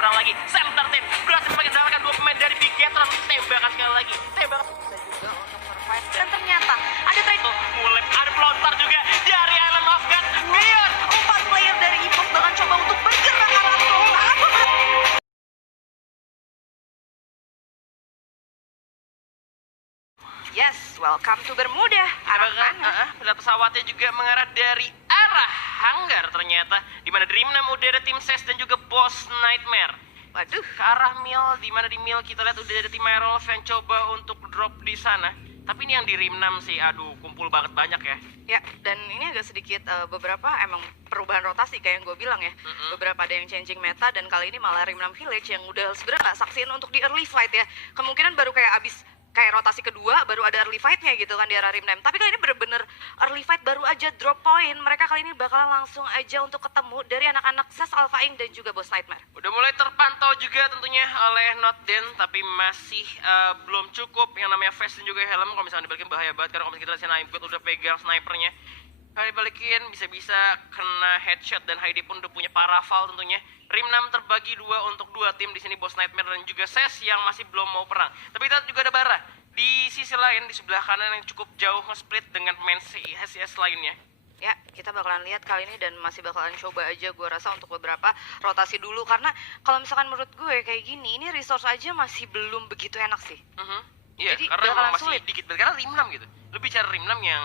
berang lagi. Center team berhasil mengendalikan dua pemain dari Big Gatron. Tembakan sekali lagi. Tembakan juga untuk survive. Dan ternyata ada trade mulai ada pelontar juga dari Island of God. Beyond 4 player dari Epoch bahkan coba untuk bergerak arah Flora. Yes, welcome to Bermuda. Arah mana? Pilot pesawatnya juga mengarah dari arah hanggar ternyata, di mana Dream 6 udah ada tim SES dan juga Boss Nightmare. Waduh, Ke arah Mil, di mana di Mil kita lihat udah ada tim Myrolf yang coba untuk drop di sana. Tapi ini yang di Rim 6 sih, aduh kumpul banget banyak ya. ya, dan ini agak sedikit beberapa emang perubahan rotasi kayak yang gue bilang ya. Beberapa ada yang changing meta dan kali ini malah Rim 6 Village yang udah sebenarnya nggak saksiin untuk di early fight ya. Kemungkinan baru kayak abis kayak rotasi kedua baru ada early fight-nya gitu kan di arah Rim 6. Tapi kali ini bener-bener early fight baru aja drop point. Mereka kali ini bakalan langsung aja untuk ketemu dari anak-anak SES Alpha Inc dan juga Boss Nightmare. Udah mulai terpantau juga tentunya oleh Notden, tapi masih belum cukup yang namanya vest dan juga helm. Kalau misalnya dibalikin bahaya banget, karena kalau misalnya kita lihat Naimgot udah pegang snipernya. Kalau dibalikin bisa-bisa kena headshot dan Heidi pun udah punya parafal tentunya. Rim 6 terbagi dua untuk dua tim di sini, Boss Nightmare dan juga SES yang masih belum mau perang. Tapi kita juga ada Bara di sisi lain di sebelah kanan yang cukup jauh nge-split dengan main SES lainnya. Ya, kita bakalan lihat kali ini dan masih bakalan coba aja gue rasa untuk beberapa rotasi dulu. Karena kalau misalkan menurut gue kayak gini, ini resource aja masih belum begitu enak sih. Iya, Jadi karena bakalan memang masih sulit. dikit banget. Karena Rim 6 gitu. Lebih cara Rim 6 yang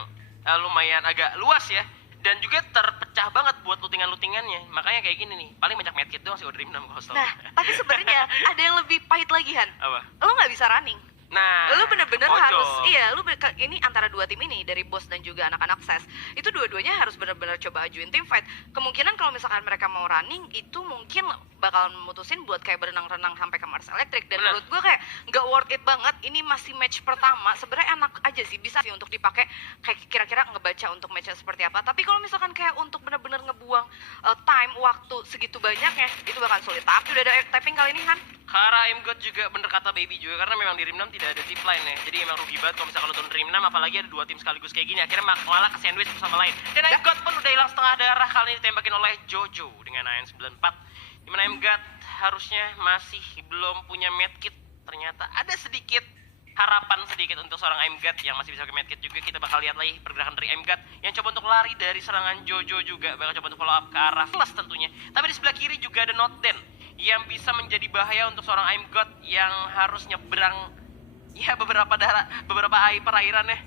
lumayan agak luas ya. Dan juga terpecah banget buat lootingan-lootingannya. Makanya kayak gini nih, paling banyak medkit doang sih udah Rim 6 kalau setahu. Nah, tapi sebenarnya ada yang lebih pahit lagi, Han. Apa? Lo nggak bisa running. Nah, Lu bener-bener pojok. harus, iya, ini antara dua tim ini dari Boss dan juga anak-anak SES. Itu dua-duanya harus bener-bener coba ajuin tim fight. Kemungkinan kalau misalkan mereka mau running, itu mungkin bakalan memutusin buat kayak berenang-renang sampai ke Mars Electric. Dan Bener. menurut gue kayak nggak worth it banget. Ini masih match pertama. Sebenarnya enak aja sih, bisa sih untuk dipakai kayak kira-kira ngebaca untuk matchnya seperti apa. Tapi kalau misalkan kayak untuk bener-bener ngebuang time, waktu segitu banyaknya, itu bakal sulit. Tapi udah ada tapping kali ini, Han. Kara God juga bener kata Baby juga, karena memang di Rim 6 tidak ada zipline ya. Jadi emang rugi banget kalau misalkan nonton Rim 6, apalagi ada dua tim sekaligus kayak gini. Akhirnya malah ke sandwich sama lain. Dan God pun udah hilang setengah darah, kali ini ditembakin oleh Jojo dengan AN94. Dimana God harusnya masih belum punya medkit. Ternyata ada sedikit harapan sedikit untuk seorang God yang masih bisa pakai medkit juga. Kita bakal lihat lagi pergerakan dari God yang coba untuk lari dari serangan Jojo juga. Bakal coba untuk follow up ke arah Flash tentunya. Tapi di sebelah kiri juga ada Notden yang bisa menjadi bahaya untuk seorang God yang harus nyebrang ya beberapa perairan ya.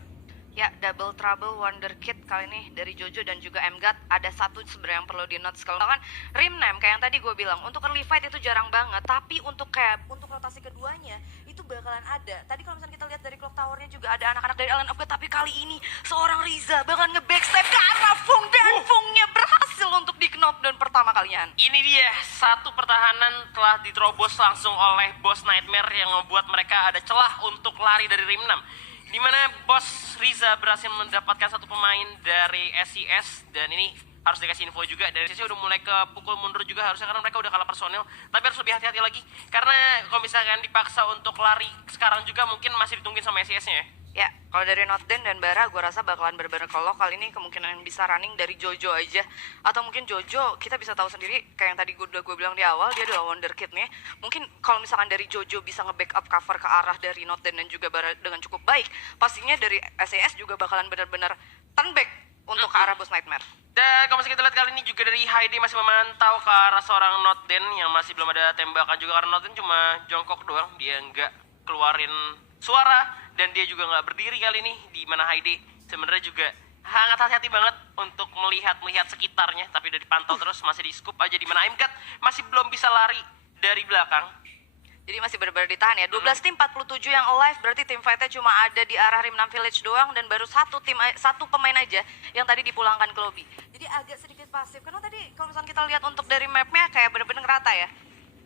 Ya, Double Trouble Wonderkid kali ini dari Jojo dan juga MGAT. Ada satu sebenarnya yang perlu di notes. Kalau kan Rim 6 kayak yang tadi gue bilang, untuk early fight itu jarang banget. Tapi untuk rotasi keduanya itu bakalan ada. Tadi kalau misalnya kita lihat dari clock towernya juga ada anak-anak dari Island of God. Tapi kali ini seorang Riza bakalan nge-backstab ke arah Fung. Dan Fungnya berhasil untuk di-knockdown pertama kalinya. Ini dia, satu pertahanan telah diterobos langsung oleh Boss Nightmare yang membuat mereka ada celah untuk lari dari Rim 6. Di mana Boss Riza berhasil mendapatkan satu pemain dari SES dan ini harus dikasih info juga dari SES udah mulai ke pukul mundur juga harusnya karena mereka udah kalah personil, tapi harus lebih hati-hati lagi karena kalau misalkan dipaksa untuk lari sekarang juga mungkin masih ditungguin sama SES-nya ya. Ya, kalau dari Notden dan Bara, gue rasa bakalan bener-bener kalau kali ini kemungkinan yang bisa running dari Jojo aja. Atau mungkin Jojo, kita bisa tahu sendiri, kayak yang tadi gue bilang di awal, dia adalah Wonderkid nih. Mungkin kalau misalkan dari Jojo bisa nge-backup cover ke arah dari Notden dan juga Bara dengan cukup baik, pastinya dari SES juga bakalan bener-bener turn back untuk ke arah Boss Nightmare. Dan kalau misalnya kita lihat kali ini juga dari Heidi masih memantau ke arah seorang Notden yang masih belum ada tembakan juga karena Notden cuma jongkok doang, dia nggak keluarin suara dan dia juga nggak berdiri kali ini. Di mana Heidi sebenarnya juga sangat hati-hati banget untuk melihat sekitarnya, tapi udah dipantau terus, masih di scoop aja. Di mana MGAT masih belum bisa lari dari belakang. Jadi masih benar-benar ditahan ya. 12 tim 47 yang alive, berarti tim fight-nya cuma ada di arah Rim 6 Village doang dan baru satu pemain aja yang tadi dipulangkan ke lobby. Jadi agak sedikit pasif karena tadi kalau misalnya kita lihat untuk dari map-nya kayak benar-benar rata ya.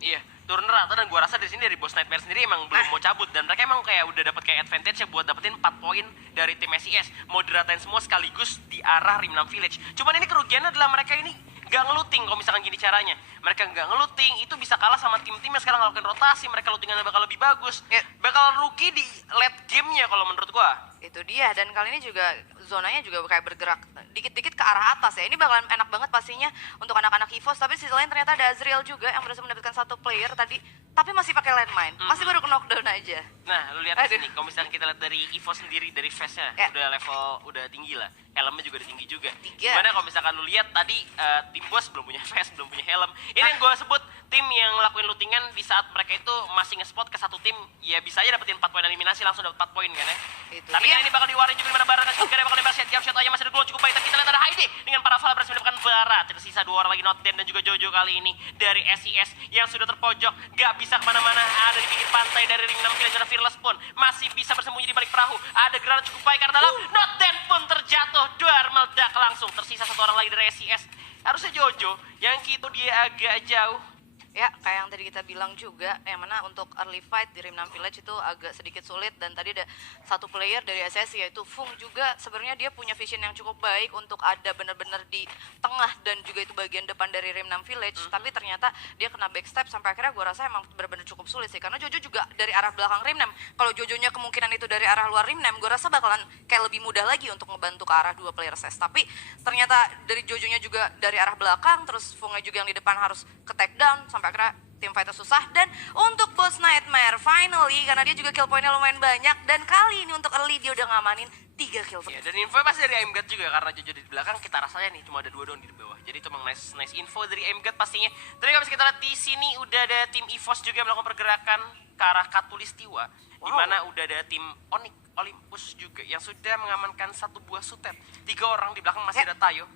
Iya, turun rata dan gua rasa di sini dari Boss Nightmare sendiri emang belum mau cabut dan mereka emang kayak udah dapat kayak advantage ya buat dapetin 4 poin dari tim SES. Mau diratain semua sekaligus di arah Rim 6 Village. Cuman ini kerugiannya adalah mereka ini gak ngeluting kalau misalkan gini caranya. Mereka gak ngeluting, itu bisa kalah sama tim-tim yang sekarang ngelakuin rotasi. Mereka lootingannya bakal lebih bagus. Ya. Bakal rugi di late game-nya kalau menurut gua. Itu dia, dan kali ini juga zonanya juga kayak bergerak dikit-dikit ke arah atas ya. Ini bakalan enak banget pastinya untuk anak-anak EVOS. Tapi sisi lain ternyata ada Azriel juga yang berhasil mendapatkan satu player tadi, tapi masih pakai landmine, masih baru ke knockdown aja. Nah, lu lihat di sini, kalau misalnya kita lihat dari EVOS sendiri, dari face-nya udah level udah tinggi lah, helmnya juga udah tinggi juga. Gimana kalau misalkan lu lihat tadi tim bos belum punya face, belum punya helm. Ini yang gue sebut tim yang ngelakuin lootingan di saat mereka itu masih nge-spot ke satu tim, ya bisa aja dapetin 4 poin eliminasi, langsung dapat 4 poin kan ya. Tapi kan ini bakal diwarin juga dimana Bara kasih bakal nembak shot aja, masih ada gol cukup baik. Tapi kita lihat ada Heidi dengan para Vala berhasil mendapatkan Bara. Tersisa 2 orang lagi, Notden dan juga Jojo kali ini dari SIS yang sudah terpojok, gak bisa kemana-mana. Ada di pinggir pantai dari ring 6 Village, Fearless pun masih bisa bersembunyi di balik perahu. Ada granat cukup baik karena dalam, Notden pun terjatuh, duar meledak langsung. Tersisa 1 orang lagi dari SIS, harusnya Jojo yang gitu dia agak jauh. Ya, kayak yang tadi kita bilang juga, yang mana untuk early fight di Rim 6 Village itu agak sedikit sulit. Dan tadi ada satu player dari SSI yaitu Fung juga, sebenarnya dia punya vision yang cukup baik untuk ada benar-benar di tengah dan juga itu bagian depan dari Rim 6 Village. Tapi ternyata dia kena backstep sampai akhirnya gue rasa emang benar-benar cukup sulit sih. Karena Jojo juga dari arah belakang Rim 6. Kalau Jojonya kemungkinan itu dari arah luar Rim 6, gue rasa bakalan kayak lebih mudah lagi untuk ngebantu ke arah 2 player ses. Tapi ternyata dari Jojonya juga dari arah belakang, terus Fungnya juga yang di depan harus ke take down, sampai akhirnya tim fighter susah. Dan untuk Boss Nightmare finally, karena dia juga kill pointnya lumayan banyak, dan kali ini untuk early dia udah ngamanin 3 kill point. Ya, dan info pasti dari Aimgat juga, karena Jojo di belakang kita rasanya nih cuma ada 2 down di bawah. Jadi itu emang nice info dari Aimgat pastinya. Tapi kalau kita lihat di sini udah ada tim EVOS juga melakukan pergerakan ke arah Katulistiwa, di mana udah ada tim Onyx Olympus juga yang sudah mengamankan 1 buah sutet. 3 orang di belakang masih ada Tayo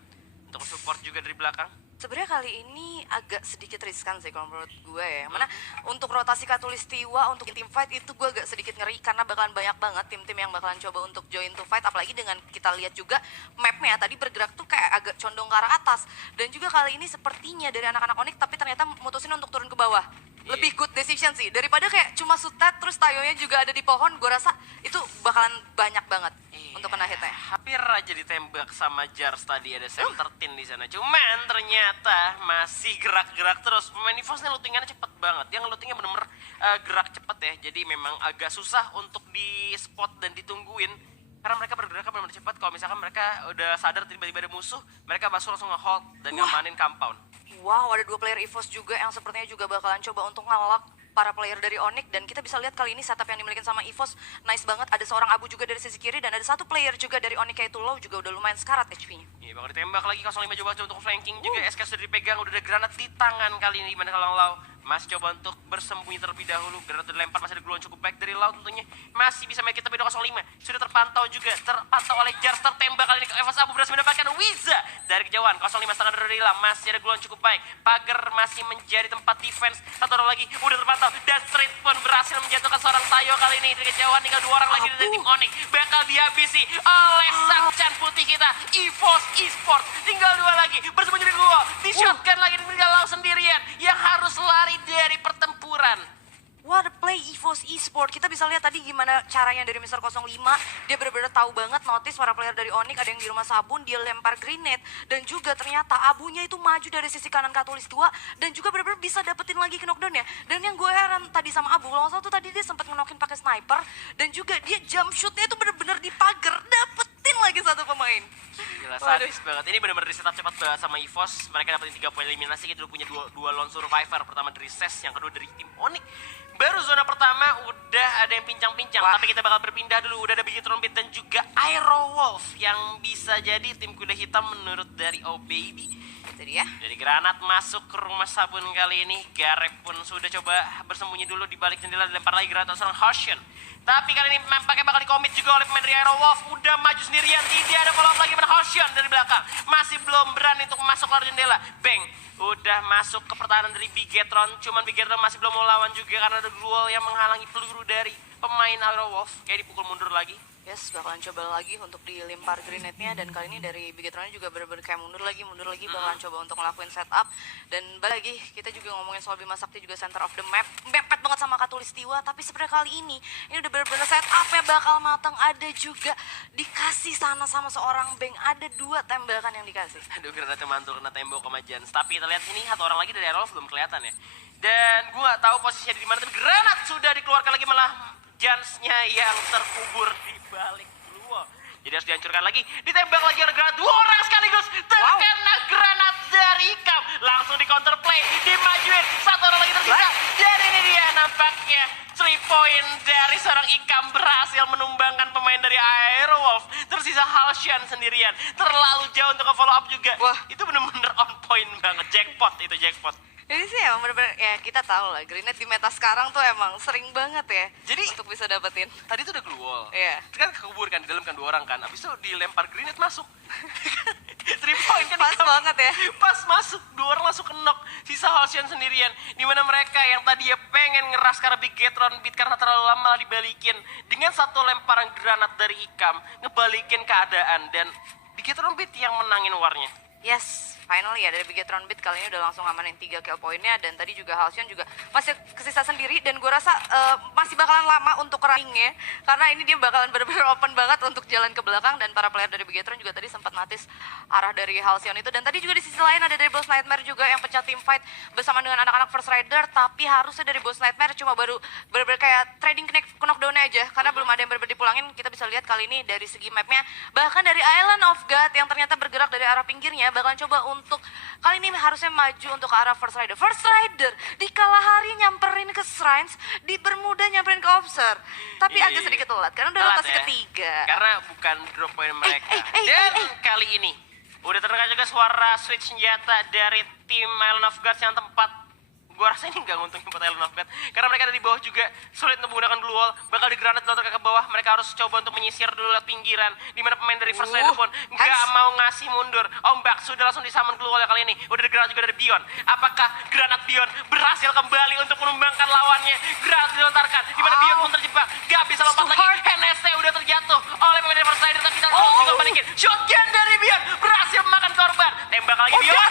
untuk support juga dari belakang. Sebenarnya kali ini agak sedikit riskan sih kalau menurut gue ya. Mana untuk rotasi Katulistiwa untuk tim fight itu gue agak sedikit ngeri karena bakalan banyak banget tim-tim yang bakalan coba untuk join to fight. Apalagi dengan kita lihat juga mapnya tadi bergerak tuh kayak agak condong ke arah atas. Dan juga kali ini sepertinya dari anak-anak Onyx tapi ternyata mutusin untuk turun ke bawah. Lebih good decision sih daripada kayak cuma sutet terus Tayonya juga ada di pohon. Gue rasa itu bakalan banyak banget untuk kena hitnya. Hampir aja ditembak sama Jars tadi, ada Sam 13 di sana. Cuman ternyata masih gerak-gerak terus. Pemain EVOS nih lootingannya cepet banget. Yang lootingnya bener-bener gerak cepet ya. Jadi memang agak susah untuk di spot dan ditungguin. Karena mereka bergerak benar-benar cepat. Kalau misalkan mereka udah sadar tiba-tiba ada musuh, mereka langsung nge-hold dan ngamanin compound. Wow, ada 2 player EVOS juga yang sepertinya juga bakalan coba untuk ngelak para player dari Onyx. Dan kita bisa lihat kali ini setup yang dimiliki sama EVOS nice banget. Ada seorang Abu juga dari sisi kiri dan ada 1 player juga dari Onyx yaitu Low juga udah lumayan sekarat HP-nya. Iya, bakal ditembak lagi 05 coba untuk flanking juga. SK sudah dipegang, udah ada granat di tangan kali ini. Gimana kalau Low masih coba untuk bersembunyi terlebih dahulu. Granat udah dilempar, masih ada gluon cukup baik dari Low tentunya. Masih bisa main kita 05. Sudah terpantau juga, terpantau oleh Jars, tertembak kali ini. EVOS Abu berhasil mendapatkan Wiza dari kejauhan. 05 setengah dari Lam, masih ada gluon cukup baik. Pagar masih menjadi tempat defense. 1 orang lagi udah terpantau dan Street pun berhasil menjatuhkan seorang Tayo kali ini dari kejauhan. Tinggal 2 orang lagi dari tim Onyx, bakal dihabisi oleh sang can putih kita EVOS Esports. Tinggal 2 lagi bersembunyi di gua, di shotgun lagi, tinggal Lau sendirian yang harus lari dari pertempuran. What a play EVOS Esports. Kita bisa lihat tadi gimana caranya dari Mr. 05. Dia benar-benar tahu banget notice para player dari Onyx ada yang di rumah sabun, dia lempar grenade. Dan juga ternyata Abunya itu maju dari sisi kanan Katulistiwa dan juga benar-benar bisa dapetin lagi ke knockdown ya. Dan yang gue heran tadi sama Abu, kalau nggak salah tuh tadi dia sempat ngenokin pakai sniper dan juga dia jump shootnya itu benar-benar di pagar, dapetin lagi 1 pemain. Gila, sadis banget. Ini benar-benar di setup cepat banget sama EVOS. Mereka dapetin 3 poin eliminasi. Kita udah punya 2 lone survivor. Pertama dari SES, yang kedua dari tim Onyx. Baru zona pertama udah ada yang pincang-pincang. Tapi kita bakal berpindah dulu. Udah ada Biggie Trombit dan juga Aero Wolf yang bisa jadi tim kuda hitam menurut dari Oh Baby. Jadi ya. Jadi granat masuk ke rumah sabun kali ini. Garek pun sudah coba bersembunyi dulu di balik jendela, dilempar lagi granat seorang Hoshin. Tapi kali ini nampaknya bakal dikomit juga oleh pemain dari Aero Wolf. Udah maju sendirian, tidak ada follow up lagi pada Hoshin dari belakang. Masih belum berani untuk masuk keluar jendela. Bang, udah masuk ke pertahanan dari Bigetron. Cuman Bigetron masih belum mau lawan juga karena ada Gruol yang menghalangi peluru dari pemain Aero Wolf. Kayak dipukul mundur lagi. Yes, bakalan coba lagi untuk dilempar grenade-nya. Dan kali ini dari Bigetron juga bener-bener kayak mundur lagi. Bakalan coba untuk ngelakuin setup. Dan balik lagi, kita juga ngomongin soal Bima Sakti juga center of the map. Mepet banget sama Katulistiwa. Tapi sebenarnya kali ini udah bener-bener setup-nya bakal matang. Ada juga dikasih sana sama seorang Bang. Ada 2 tembakan yang dikasih. Aduh, granatnya mantul kena tembok sama Jans. Tapi kita lihat ini 1 orang lagi dari Aero Wolf belum kelihatan ya. Dan gue gak tahu posisinya di mana. Tapi granat sudah dikeluarkan lagi, malah Jansnya yang terkubur di balik gua. Jadi harus dihancurkan lagi. Ditembak lagi oleh granat. 2 orang sekaligus. Terkena granat dari Ikam. Langsung di counterplay. Dimajuin. 1 orang lagi tersisa. Dan ini dia nampaknya 3 point dari seorang Ikam berhasil menumbangkan pemain dari Aerowolf. Tersisa Halshan sendirian. Terlalu jauh untuk follow up juga. Wah. Itu bener-bener on point banget. Jackpot itu, jackpot. Ini sih emang bener-bener, ya kita tahu lah, Grenade di meta sekarang tuh emang sering banget ya. Jadi untuk bisa dapetin. tadi tuh udah glue wall. Iya. Kan kekubur kan, di dalam kan 2 orang kan. Abis itu dilempar grenade masuk. 3 point kan. Pas Ikam. banget ya. Pas masuk, 2 orang langsung knock. Sisa Halcyon sendirian. Dimana mereka yang tadi ya pengen ngeras karena Bigetron beat karena terlalu lama dibalikin. Dengan 1 lemparan granat dari Ikam, ngebalikin keadaan. Dan Bigetron beat yang menangin warnya. Yes, finally ya dari Bigetron Beat kali ini udah langsung ngamanin 3 kill poinnya. Dan tadi juga Halcyon juga masih kesisa sendiri. Dan gue rasa masih bakalan lama untuk runningnya, karena ini dia bakalan bener-bener open banget untuk jalan ke belakang. Dan para player dari Bigetron juga tadi sempat notice arah dari Halcyon itu. Dan tadi juga di sisi lain ada dari Boss Nightmare juga yang pecah team fight bersama dengan anak-anak First Rider. Tapi harusnya dari Boss Nightmare cuma baru bener-bener kayak trading knockdown aja, karena belum ada yang bener-bener dipulangin. Kita bisa lihat kali ini dari segi mapnya, bahkan dari Island of God yang ternyata bergerak dari arah pinggirnya bakalan coba untuk kali ini harusnya maju untuk ke arah First Rider. First Rider di Kalahari nyamperin ke Shrines, di Bermuda nyamperin ke Obser. Tapi agak sedikit telat karena udah rotasi ya. ketiga. Karena bukan drop point mereka. Dan kali ini udah terdengar juga suara switch senjata dari tim Island of Gods yang tempat. Gua rasa ini nggak nguntungin buat Island of God. Karena mereka ada di bawah juga, sulit untuk menggunakan blue wall. Bakal di granat dilontarkan ke bawah. Mereka harus coba untuk menyisir dulu lewat pinggiran. Dimana pemain dari First Rider pun nggak mau ngasih mundur. Ombak sudah langsung disamen blue wall kali ini. Udah di granat juga dari Bion. Apakah granat Bion berhasil kembali untuk menumbangkan lawannya? Granat dilontarkan. Dimana Bion pun terjebak. Gak bisa lompat lagi. NSC udah terjatuh oleh pemain dari First Rider. Tapi kita harus juga balikin. Shotgun dari Bion berhasil memakan korban. Tembak lagi Bion.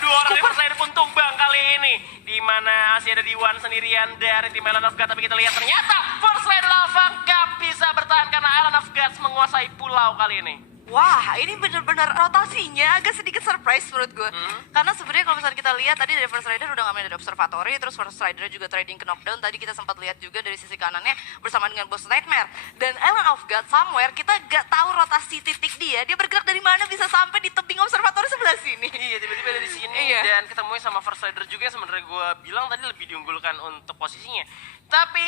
Dua orang dari First Rider pun tumbang kali ini. Di mana masih ada Diwan sendirian dari tim Island of God. Tapi kita lihat ternyata First Rider Alpha gak bisa bertahan karena Island of God menguasai pulau kali ini. Wah, ini bener-bener rotasinya agak sedikit surprise menurut gue. Karena sebenarnya kalau misalnya kita lihat tadi dari First Rider udah ngambil dari Observatory, terus First Rider juga trading ke knockdown. Tadi kita sempat lihat juga dari sisi kanannya bersama dengan Boss Nightmare. Dan Island of God somewhere kita gak tahu rotasi titik dia bergerak dari mana bisa sampai di tebing Observatory sebelah sini. Iya, tiba-tiba dari sini dan ketemu sama First Rider juga yang sebenarnya gue bilang tadi lebih diunggulkan untuk posisinya. Tapi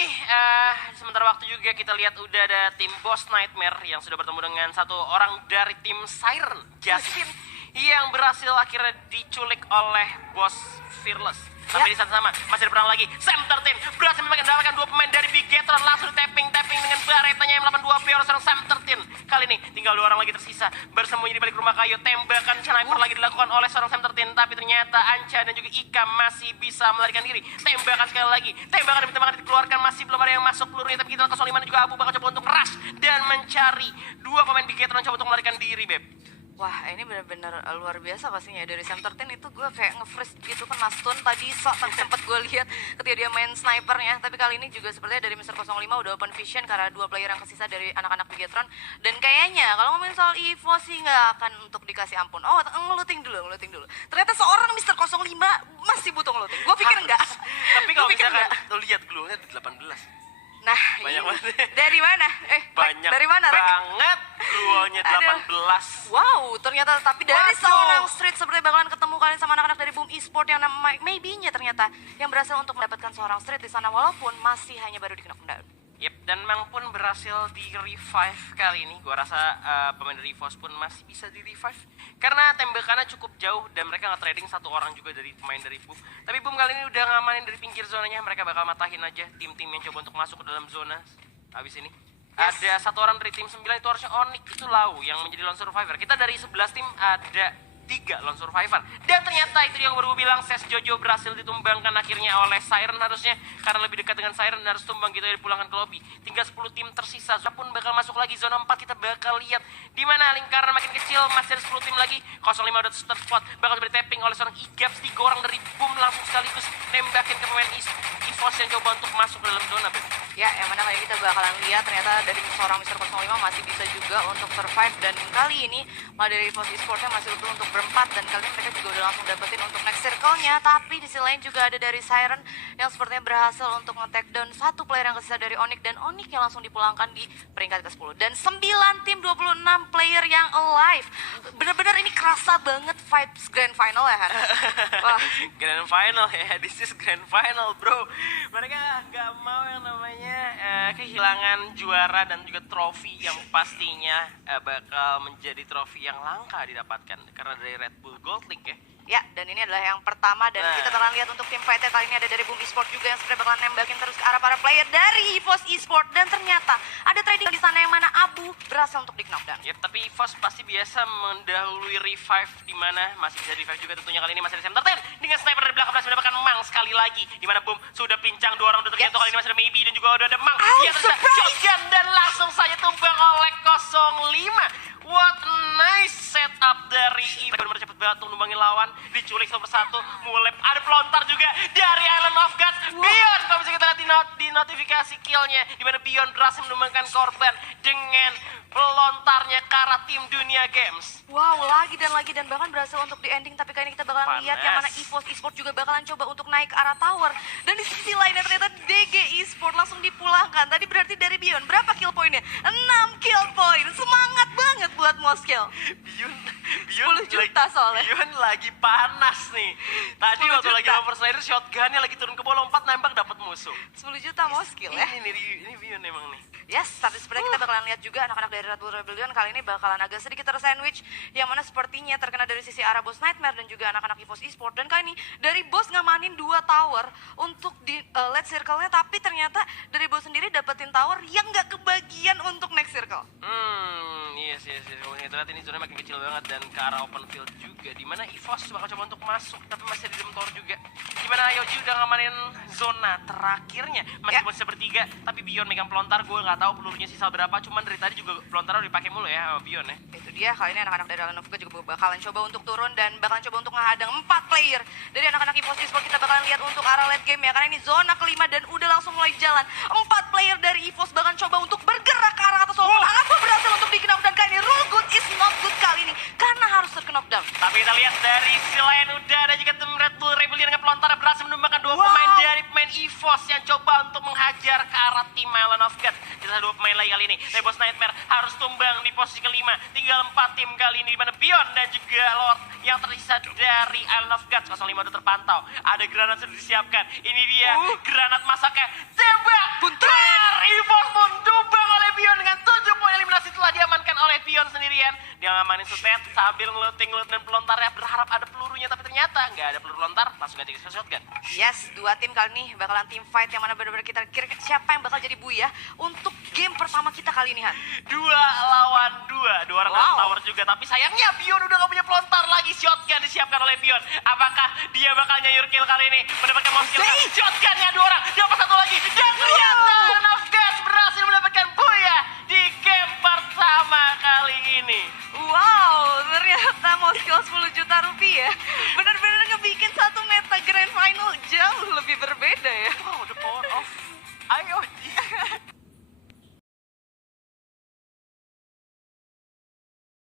sementara waktu juga kita lihat udah ada tim Boss Nightmare yang sudah bertemu dengan 1 orang dari tim Siren, Justin, yang berhasil akhirnya diculik oleh Boss Fearless. Tapi di saat sama masih ada perang lagi. Sam 13 berhasil mendapatkan 2 pemain dari Bigetron, langsung tapping dengan baretanya M82 oleh seorang Sam 13. Kali ini tinggal 2 orang lagi tersisa bersembunyi di balik rumah kayu. Tembakan sniper lagi dilakukan oleh seorang Sam 13, tapi ternyata Anca dan juga Ika masih bisa melarikan diri. Tembakan sekali lagi, tembakan demi tembakan dikeluarkan, masih belum ada yang masuk pelurunya. Tapi kita 05 dan juga Abu bakal coba untuk rush dan mencari 2 pemain Bigetron coba untuk melarikan diri, Beb. Wah, ini benar-benar luar biasa pastinya. Dari Sam 13 itu gue kayak nge-freeze gitu kan, Mastun tadi sempat gue lihat ketika dia main snipernya. Tapi kali ini juga sepertinya dari Mr. 05 udah open vision karena 2 player yang kesisa dari anak-anak Bigetron. Dan kayaknya kalau ngomongin soal Evo sih nggak akan untuk dikasih ampun. Oh, ngeluting dulu. Ternyata seorang Mr. 05 masih butuh ngeluting. Gue pikir enggak. Tapi kalau misalkan lo lihat glue-nya di 18. Nah, banyak banget. Dari mana? Banyak dari mana, Rek? banget glue-nya 18. Wow, ternyata tapi dari seorang street seperti bakalan ketemu kalian sama anak-anak dari Boom Esport yang namanya maybe-nya ternyata yang berhasil untuk mendapatkan seorang street di sana walaupun masih hanya baru di knockdown. Yep, dan Mang pun berhasil di revive kali ini. Gua rasa pemain dari EVOS pun masih bisa di revive karena tembakannya cukup jauh dan mereka nge-trading 1 orang juga dari pemain dari Boom. Tapi Boom kali ini udah ngamanin dari pinggir zonanya. Mereka bakal matahin aja tim-tim yang coba untuk masuk ke dalam zona abis ini. Ada 1 orang dari tim 9 itu harusnya Onyx, itu Lau yang menjadi lone survivor. Kita dari 11 tim ada 3 lone survivor. Dan ternyata itu yang baru bilang, Ses Jojo berhasil ditumbangkan akhirnya oleh Siren harusnya. Karena lebih dekat dengan Siren harus tumbang gitu ya, dipulangkan ke lobby. Tinggal 10 tim tersisa. Zona pun bakal masuk lagi. Zona 4 kita bakal lihat di mana lingkaran makin kecil. Masih ada 10 tim lagi. 05 udah start spot. Bakal diberi tapping oleh seorang Igaps. 3 orang dari Boom langsung sekaligus nembakin ke pemain EVOS yang coba untuk masuk ke dalam zona. Ya, yang mana kayak kita bakalan lihat ternyata dari seorang Mr. 05 5 masih bisa juga untuk survive. Dan kali ini malah dari EVOS Esports-nya masih utuh untuk berempat. Dan kali ini mereka juga udah langsung dapetin untuk next circle-nya. Tapi di sisi lain juga ada dari Siren yang sepertinya berhasil untuk nge-take down satu player yang kesisa dari Onyx. Dan Onyx yang langsung dipulangkan di peringkat ke-10. Dan 9 tim 26 player yang alive. Bener-bener ini kerasa banget vibes grand final ya Han. Wah. Grand final ya, this is grand final bro. Mereka nggak mau yang namanya kehilangan juara dan juga trofi yang pastinya bakal menjadi trofi yang langka didapatkan karena dari Red Bull Gold League ya. Ya, dan ini adalah yang pertama dan kita telah lihat untuk tim fighter kali ini ada dari Boom Esports juga yang sebenarnya bakalan nembakin terus ke arah para player dari EVOS Esports dan ternyata ada trading di sana yang mana Abu berhasil untuk di knockdown. Ya, tapi EVOS pasti biasa mendahului revive di mana masih bisa revive juga tentunya kali ini masih ada Sam Tartan dengan sniper dari belakang berhasil mendapatkan Mang sekali lagi di mana Boom sudah pincang dua orang udah terjatuh kali ini masih ada Maybe dan juga udah ada Mang yang terjadi shotgun dan langsung saja tumbang oleh 05. What a nice setup dari Ibu. Benar-benar cepet banget untuk numbangin lawan. Diculik satu persatu. Mulai ada pelontar juga dari Island of God. Bion, kalau bisa kita lihat di notifikasi killnya. Dimana Bion berhasil menumbangkan korban dengan pelontarnya ke arah tim Dunia Games. Wow, lagi dan bahkan berhasil untuk di ending. Tapi kali ini kita bakalan lihat yang mana EVOS Esports juga bakalan coba untuk naik ke arah tower. Dan di sisi lainnya ternyata DG Esports langsung dipulangkan. Tadi berarti dari Bion berapa kill poinnya? 6 kill point. Semangat banget buat Moskill. Bion 10 juta soalnya. Bion lagi panas nih. Tadi waktu lagi overslider shotgunnya lagi turun ke bawah lompat nembak dapat musuh. 10 juta Moskill ya. Ini Bion emang nih. Yes, tapi sebenarnya kita bakalan lihat juga anak-anak dari Red Bull Rebellion kali ini bakalan agak sedikit tersandwich yang mana sepertinya terkena dari sisi arah Boss Nightmare dan juga anak-anak EVOS Esports. Dan kali ini dari Boss ngamanin 2 tower untuk di late circle-nya, tapi ternyata dari Boss sendiri dapetin tower yang nggak kebagian untuk next circle. Yes. Kalau kita lihat ini zona makin kecil banget dan ke arah open field juga. Dimana EVOS bakal coba untuk masuk, tapi masih di dalam tower juga. Dimana Yoji udah ngamanin zona terakhirnya, masih bisa bertiga. Tapi Bion megang pelontar, gue nggak tahu pelurunya sisa berapa. Cuman dari tadi juga pelontar udah dipakai mulu ya sama Bion ya. Itu dia, kali ini anak-anak dari Alan juga bakalan coba untuk turun dan bakalan coba untuk menghadang 4 player dari anak-anak EVOS Esports. Kita bakalan lihat untuk arah late game ya, karena ini zona kelima dan udah langsung mulai jalan. 4 player dari EVOS bakalan coba untuk bergerak ke arah atas walaupun apa berhasil untuk di knockdown. Kali ini rule good is not good kali ini karena harus knockdown. Tapi kita lihat dari sisi lain udah ada juga tim Red Bull Rebellion dengan pelontar berhasil menumbangkan 2 pemain dari pemain EVOS yang coba untuk menghajar ke arah tim Island of God. Kita 2 pemain lagi kali ini. Boss Nightmare harus tumbang di posisi kelima. Tinggal 4 tim kali ini di mana Bion dan juga Lord yang tersisa dari Island of God. 05 udah terpantau. Ada granat sudah disiapkan. Ini dia granat masaknya. Tembak! EVOS pun tumbang oleh Bion dengan 7 poin eliminasi telah diamankan oleh Bion sendirian. Dia ngamanin sutet sambil ngeluting dan pelontarnya berharap ada pelurunya, tapi ternyata nggak ada peluru lontar, langsung ganti ke shotgun. Yes, 2 tim kali ini bakalan tim fight yang mana benar-benar kita kira siapa yang bakal jadi buya untuk game pertama kita kali ini Han. 2 lawan 2 orang dalam tower juga, tapi sayangnya Bion udah nggak punya pelontar lagi. Shotgun disiapkan oleh Bion. Apakah dia bakal nyayur kill kali ini? Mendapatkan mouse kill. Shotgunnya 2 orang, dapat 1 lagi. Dan ternyata Nafgas berhasil mendapatkan buya di game pertama kali ini. Wow, ternyata Moskill 10 juta rupiah benar-benar ngebikin satu meta grand final jauh lebih berbeda ya. Oh, the power of IoT.